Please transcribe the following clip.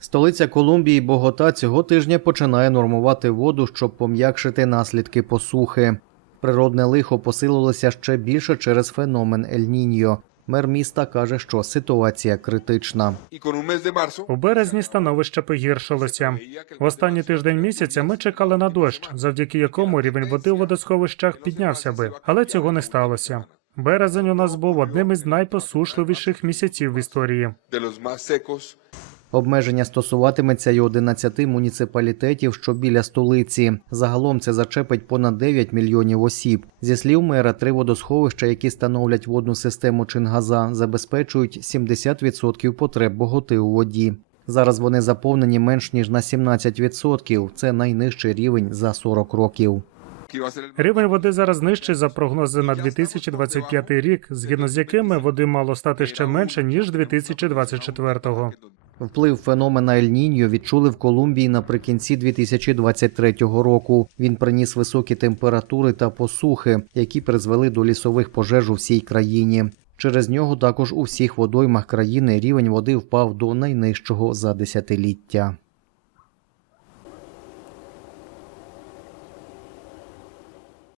Столиця Колумбії Богота цього тижня починає нормувати воду, щоб пом'якшити наслідки посухи. Природне лихо посилилося ще більше через феномен Ель-Ніньо. Мер міста каже, що ситуація критична. У березні становище погіршилося. В останній тиждень місяця ми чекали на дощ, завдяки якому рівень води у водосховищах піднявся би, але цього не сталося. Березень у нас був одним із найпосушливіших місяців в історії. Обмеження стосуватиметься й 11 муніципалітетів, що біля столиці. Загалом це зачепить понад 9 мільйонів осіб. Зі слів мера, три водосховища, які становлять водну систему Чингаза, забезпечують 70% потреб Боготи у воді. Зараз вони заповнені менш ніж на 17%. Це найнижчий рівень за 40 років. Рівень води зараз нижчий за прогнози на 2025 рік, згідно з якими води мало стати ще менше ніж 2024-го. Вплив феномена Ель-Ніньо відчули в Колумбії наприкінці 2023 року. Він приніс високі температури та посухи, які призвели до лісових пожеж у всій країні. Через нього також у всіх водоймах країни рівень води впав до найнижчого за десятиліття.